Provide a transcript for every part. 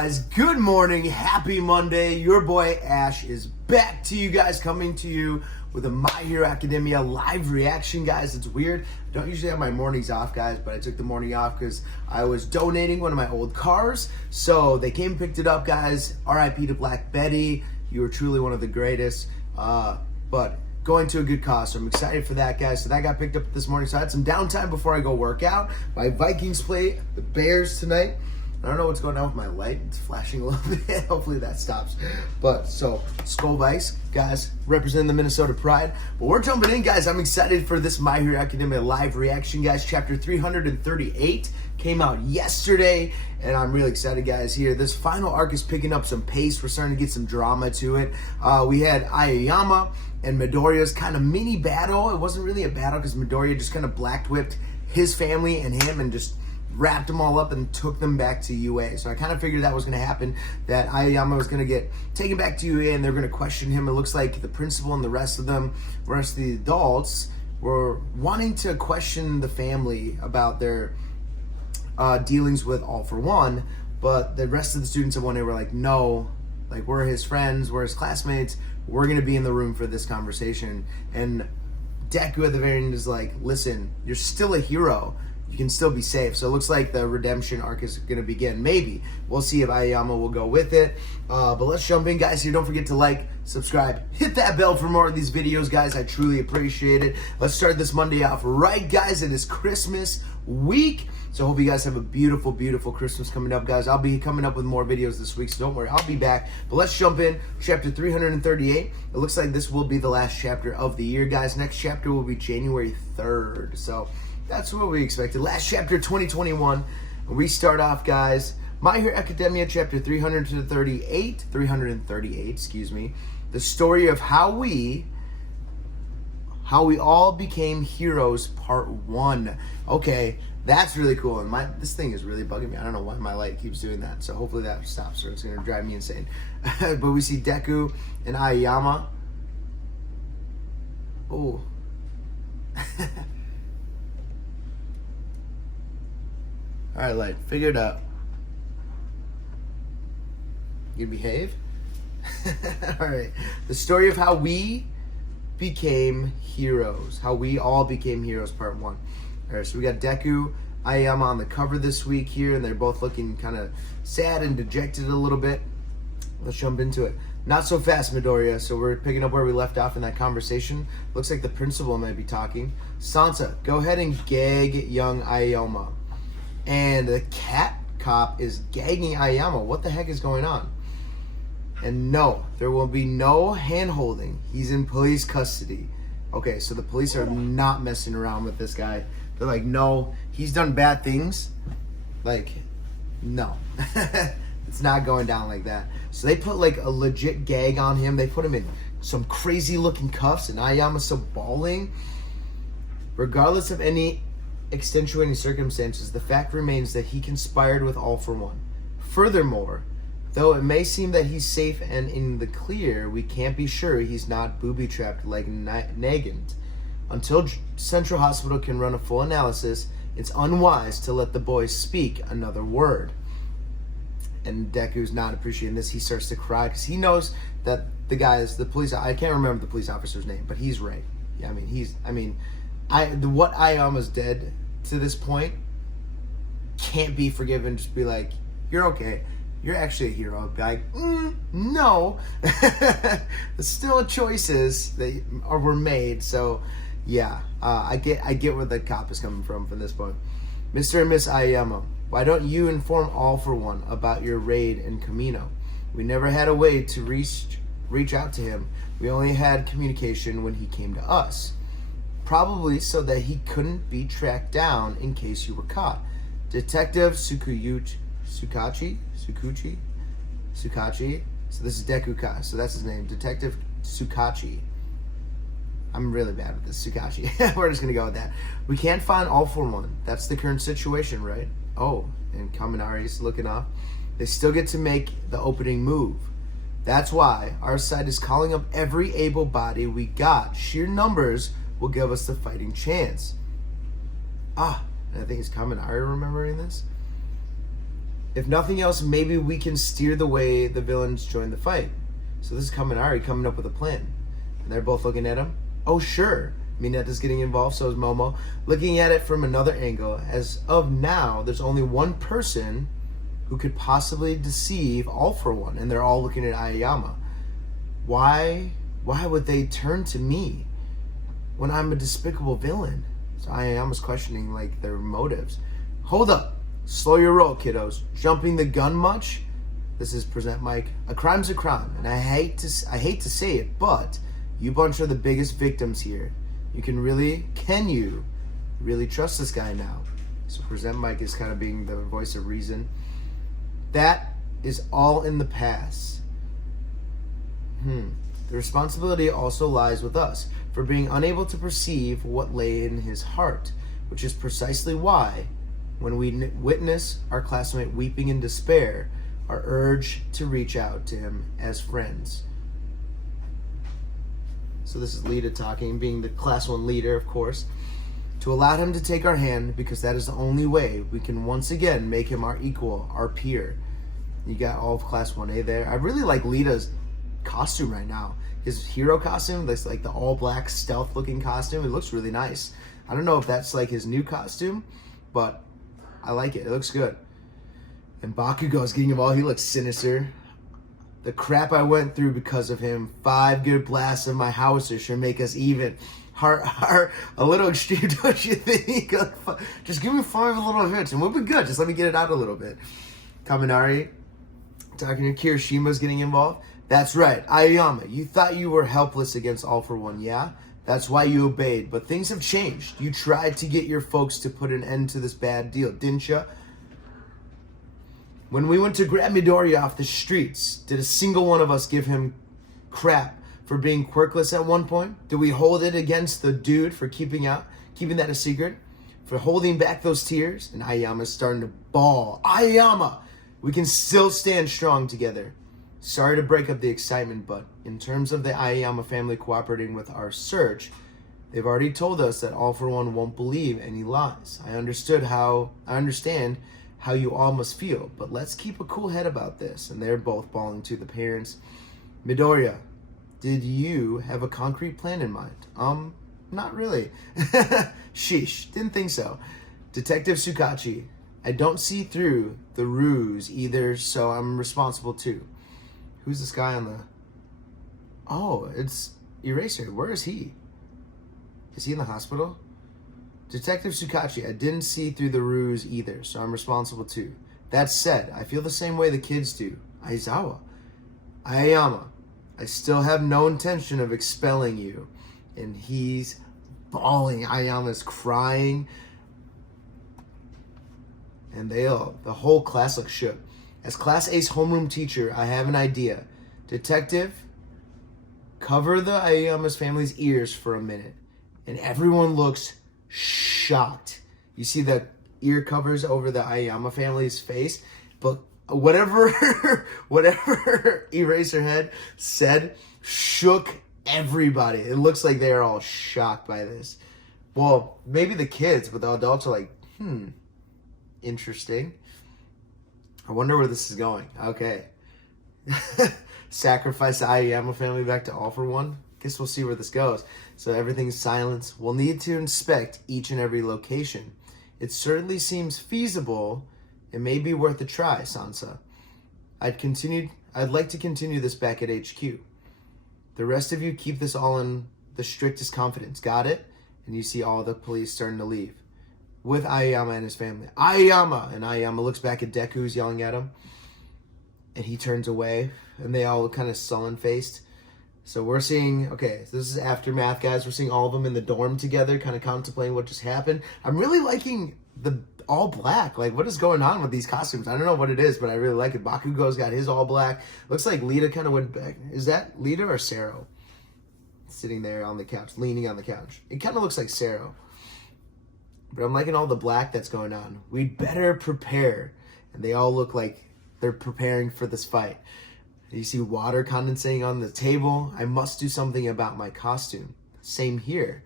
guys? Good morning. Happy Monday. Your boy Ash is back to you guys, coming to you with a My Hero Academia live reaction, guys. It's weird. I don't usually have my mornings off, guys, but I took the morning off because I was donating one of my old cars. So they came and picked it up, guys. RIP to Black Betty. You were truly one of the greatest. But going to a good cause, so I'm excited for that, guys. So that got picked up this morning. So I had some downtime before I go work out. My Vikings play the Bears tonight. I don't know what's going on with my light. It's flashing a little bit. Hopefully that stops. But so, Skull Vice, guys, representing the Minnesota Pride. But we're jumping in, guys. I'm excited for this My Hero Academia live reaction, guys. Chapter 338 came out yesterday, and I'm really excited, guys. Here, this final arc is picking up some pace. We're starting to get some drama to it. We had Aoyama and Midoriya's kind of mini battle. It wasn't really a battle because Midoriya just kind of black whipped his family and him and just wrapped them all up and took them back to UA. So I kind of figured that was going to happen, that Aoyama was going to get taken back to UA and they're going to question him. It looks like the principal and the rest of the adults were wanting to question the family about their dealings with All For One, but the rest of the students at 1A were like, no, like, we're his friends, we're his classmates, we're going to be in the room for this conversation. And Deku at the very end is like, listen, you're still a hero. You can still be safe. So it looks like the redemption arc is going to begin. Maybe. We'll see if Aoyama will go with it. But let's jump in, guys. Here, don't forget to like, subscribe, hit that bell for more of these videos, guys. I truly appreciate it. Let's start this Monday off right, guys. It is Christmas week. So I hope you guys have a beautiful, beautiful Christmas coming up, guys. I'll be coming up with more videos this week, so don't worry. I'll be back. But let's jump in. Chapter 338. It looks like this will be the last chapter of the year, guys. Next chapter will be January 3rd. So that's what we expected. Last chapter, 2021. We start off, guys. My Hero Academia, chapter 338, excuse me. The story of how we all became heroes, part 1. Okay, that's really cool. And this thing is really bugging me. I don't know why my light keeps doing that. So hopefully that stops, or it's going to drive me insane. But we see Deku and Aoyama. Oh. Alright, light, figure it out. You behave? Alright. The story of how we became heroes. How we all became heroes, part 1. Alright, so we got Deku, Aoyama on the cover this week here, and they're both looking kind of sad and dejected a little bit. Let's jump into it. Not so fast, Midoriya. So we're picking up where we left off in that conversation. Looks like the principal might be talking. Sansa, go ahead and gag young Aoyama. And the cat cop is gagging Aoyama. What the heck is going on? And no, there will be no hand-holding. He's in police custody. Okay, so the police are not messing around with this guy. They're like, no, he's done bad things. Like, no. It's not going down like that. So they put like a legit gag on him. They put him in some crazy-looking cuffs, and Aoyama's still bawling. Regardless of any extenuating circumstances, the fact remains that he conspired with All For One. Furthermore, though it may seem that he's safe and in the clear, we can't be sure he's not booby-trapped like Nagant. Until Central Hospital can run a full analysis, it's unwise to let the boy speak another word. And Deku's not appreciating this. He starts to cry because he knows that the police, I can't remember the police officer's name, but he's right. Yeah, what Aoyama's did to this point can't be forgiven. Just be like, you're okay. You're actually a hero. Be like, no. There's still choices that were made. So, yeah, I get where the cop is coming from this point. Mr. and Miss Aoyama, why don't you inform All For One about your raid in Camino? We never had a way to reach out to him. We only had communication when he came to us. Probably so that he couldn't be tracked down in case you were caught. Detective Sukachi. So this is Deku-ka. So that's his name. Detective Sukachi. I'm really bad with this. Sukachi. We're just going to go with that. We can't find All For One. That's the current situation, right? Oh, and Kaminari's looking up. They still get to make the opening move. That's why our side is calling up every able body we got. Sheer numbers will give us the fighting chance. I think it's Kaminari remembering this. If nothing else, maybe we can steer the way the villains join the fight. So this is Kaminari coming up with a plan. And they're both looking at him. Oh, sure. Mineta's getting involved, so is Momo. Looking at it from another angle. As of now, there's only one person who could possibly deceive All for One, and they're all looking at Aoyama. Why would they turn to me when I'm a despicable villain? So Aoyama's questioning like their motives. Hold up. Slow your roll, kiddos. Jumping the gun much? This is Present Mike. A crime's a crime, and I hate to say it, but you bunch are the biggest victims here. Can you really trust this guy now? So Present Mike is kind of being the voice of reason. That is all in the past. The responsibility also lies with us for being unable to perceive what lay in his heart, which is precisely why, when we witness our classmate weeping in despair, are urged to reach out to him as friends. So this is Lita talking, being the class 1 leader, of course. To allow him to take our hand, because that is the only way we can once again make him our equal, our peer. You got all of class 1A there. I really like Lita's costume right now. His hero costume, that's like the all-black stealth-looking costume. It looks really nice. I don't know if that's like his new costume, but I like it. It looks good. And Bakugo's getting involved. He looks sinister. The crap I went through because of him. 5 good blasts of my howitzer should make us even. A little extreme, don't you think? Just give me 5 little hits and we'll be good. Just let me get it out a little bit. Kaminari talking to Kirishima's getting involved. That's right, Aoyama, you thought you were helpless against All for One, yeah? That's why you obeyed, but things have changed. You tried to get your folks to put an end to this bad deal, didn't you? When we went to grab Midoriya off the streets, did a single one of us give him crap for being quirkless at one point? Did we hold it against the dude for keeping that a secret? For holding back those tears? And Aoyama's starting to bawl. Aoyama! We can still stand strong together. Sorry to break up the excitement, but in terms of the Aoyama family cooperating with our search, they've already told us that All for One won't believe any lies. I understand how you all must feel, but let's keep a cool head about this. And they're both bawling to the parents. Midoriya, did you have a concrete plan in mind? Not really. Sheesh, didn't think so. Detective Tsukachi, I don't see through the ruse either, so I'm responsible too. Who's this guy on the... Oh, it's Eraser. Where is he? Is he in the hospital? Detective Tsukachi, I didn't see through the ruse either, so I'm responsible too. That said, I feel the same way the kids do. Aizawa. Aoyama, I still have no intention of expelling you. And he's bawling. Aoyama's crying. And the whole class looks shook. As Class A's homeroom teacher, I have an idea. Detective, cover the Aoyama's family's ears for a minute. And everyone looks shocked. You see the ear covers over the Aoyama family's face, but whatever Eraserhead said shook everybody. It looks like they're all shocked by this. Well, maybe the kids, but the adults are like, interesting. I wonder where this is going. Okay. Sacrifice the Aoyama family back to All for One. Guess we'll see where this goes. So everything's silence. We'll need to inspect each and every location. It certainly seems feasible. It may be worth a try, Sansa. I'd like to continue this back at HQ. The rest of you keep this all in the strictest confidence. Got it? And you see all the police starting to leave. With Aoyama and his family. Aoyama! And Aoyama looks back at Deku, who's yelling at him. And he turns away. And they all look kind of sullen-faced. So we're seeing, okay, so this is Aftermath, guys. We're seeing all of them in the dorm together, kind of contemplating what just happened. I'm really liking the all black. Like, what is going on with these costumes? I don't know what it is, but I really like it. Bakugo's got his all black. Looks like Lita kind of went back. Is that Lita or Sero? Sitting there on the couch, leaning on the couch. It kind of looks like Sero. But I'm liking all the black that's going on. We'd better prepare. And they all look like they're preparing for this fight. You see water condensating on the table. I must do something about my costume. Same here.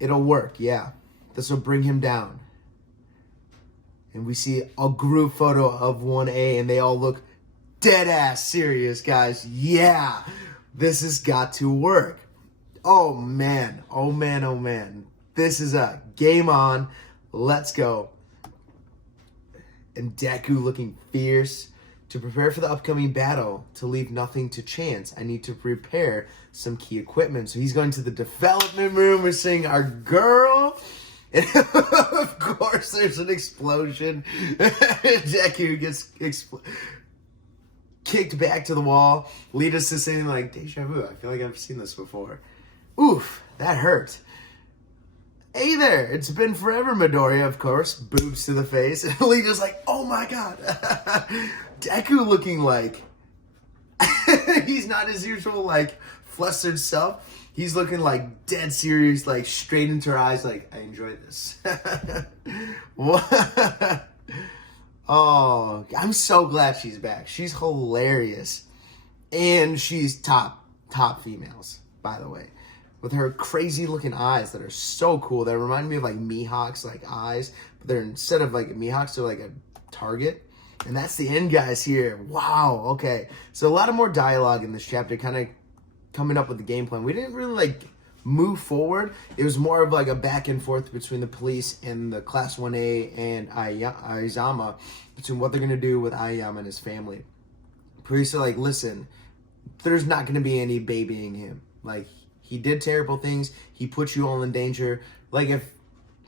It'll work, yeah. This will bring him down. and we see a group photo of 1A, and they all look dead ass serious, guys. Yeah, this has got to work. Oh man, oh man, oh man. This is a game on. Let's go. And Deku looking fierce. To prepare for the upcoming battle, to leave nothing to chance, I need to prepare some key equipment. So he's going to the development room. We're seeing our girl. And of course, there's an explosion. Deku gets kicked back to the wall. Lead us to saying like, deja vu. I feel like I've seen this before. Oof, that hurt. Hey there, it's been forever, Midoriya, of course. Boobs to the face. And Alita's like, oh my god. Deku looking like he's not his usual, like, flustered self. He's looking like dead serious, like straight into her eyes, like, I enjoy this. What? Oh, I'm so glad she's back. She's hilarious. And she's top females, by the way. With her crazy looking eyes that are so cool. That remind me of like Mihawk's like eyes. But they're instead of like Mihawk's, they're like a target. And that's the end, guys, here. Wow, okay. So a lot of more dialogue in this chapter, kind of coming up with the game plan. We didn't really like move forward. It was more of like a back and forth between the police and the Class 1A and Aizama, between what they're going to do with Aoyama and his family. Police are like, listen, there's not going to be any babying him. Like, he did terrible things. He put you all in danger. Like, if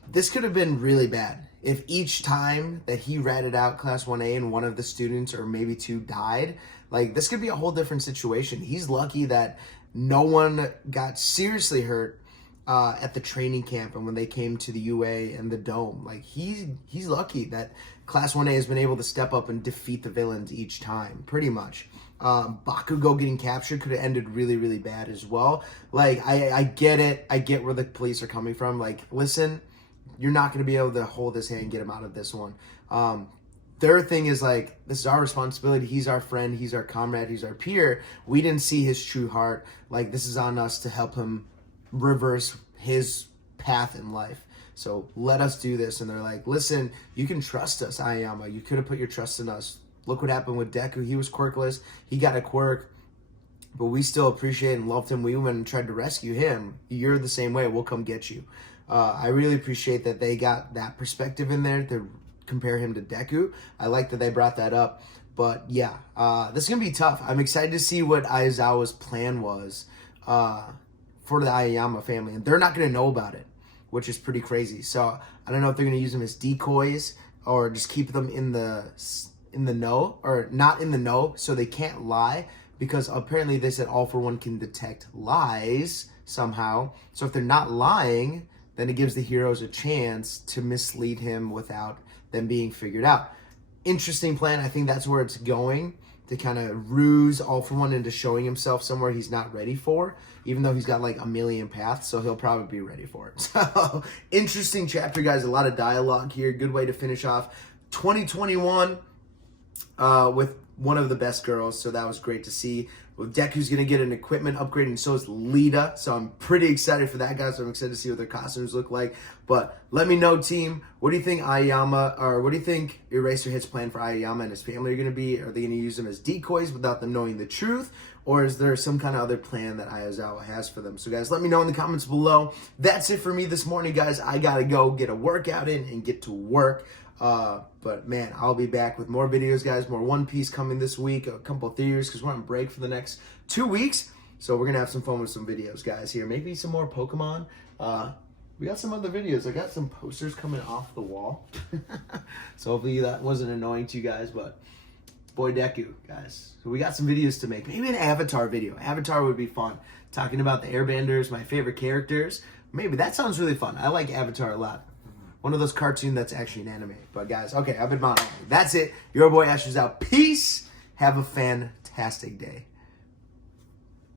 this could have been really bad. If each time that he ratted out Class 1A and one of the students or maybe two died, like, this could be a whole different situation. He's lucky that no one got seriously hurt at the training camp and when they came to the UA and the Dome. Like, he's lucky that Class 1A has been able to step up and defeat the villains each time, pretty much. Bakugo getting captured could have ended really, really bad as well. Like, I get it. I get where the police are coming from. Like, listen, you're not going to be able to hold his hand and get him out of this one. Their thing is, like, this is our responsibility. He's our friend. He's our comrade. He's our peer. We didn't see his true heart. Like, this is on us to help him reverse his path in life. So let us do this. And they're like, listen, you can trust us, Aoyama. You could have put your trust in us. Look what happened with Deku. He was quirkless. He got a quirk. But we still appreciate and loved him. We went and tried to rescue him. You're the same way. We'll come get you. I really appreciate that they got that perspective in there to compare him to Deku. I like that they brought that up. But yeah, this is going to be tough. I'm excited to see what Aizawa's plan was for the Aoyama family. And they're not going to know about it, which is pretty crazy. So I don't know if they're going to use them as decoys or just keep them in the know, or not in the know, so they can't lie, because apparently they said All for One can detect lies somehow. So if they're not lying, then it gives the heroes a chance to mislead him without them being figured out. Interesting plan. I think that's where it's going, to kind of ruse All for One into showing himself somewhere he's not ready for, even though he's got like a million paths, so he'll probably be ready for it. So, interesting chapter, guys. A lot of dialogue here. Good way to finish off 2021 with one of the best girls, so that was great to see. Well, Deku's going to get an equipment upgrade, and so is Lita, so I'm pretty excited for that, guys. I'm excited to see what their costumes look like. But let me know, team, what do you think Aoyama, or what do you think Eraserhead's plan for Aoyama and his family are going to be? Are they going to use them as decoys without them knowing the truth? Or is there some kind of other plan that Aizawa has for them? So, guys, let me know in the comments below. That's it for me this morning, guys. I got to go get a workout in and get to work. But man, I'll be back with more videos, guys. More One Piece coming this week. A couple of theories, because we're on break for the next 2 weeks. So we're going to have some fun with some videos, guys, here. Maybe some more Pokemon. We got some other videos. I got some posters coming off the wall. So hopefully that wasn't annoying to you guys, but boy Deku, guys. So we got some videos to make. Maybe an Avatar video. Avatar would be fun. Talking about the Airbenders, my favorite characters. Maybe that sounds really fun. I like Avatar a lot. One of those cartoons that's actually an anime. But guys, okay, I've been modeling. That's it. Your boy Ash is out. Peace. Have a fantastic day.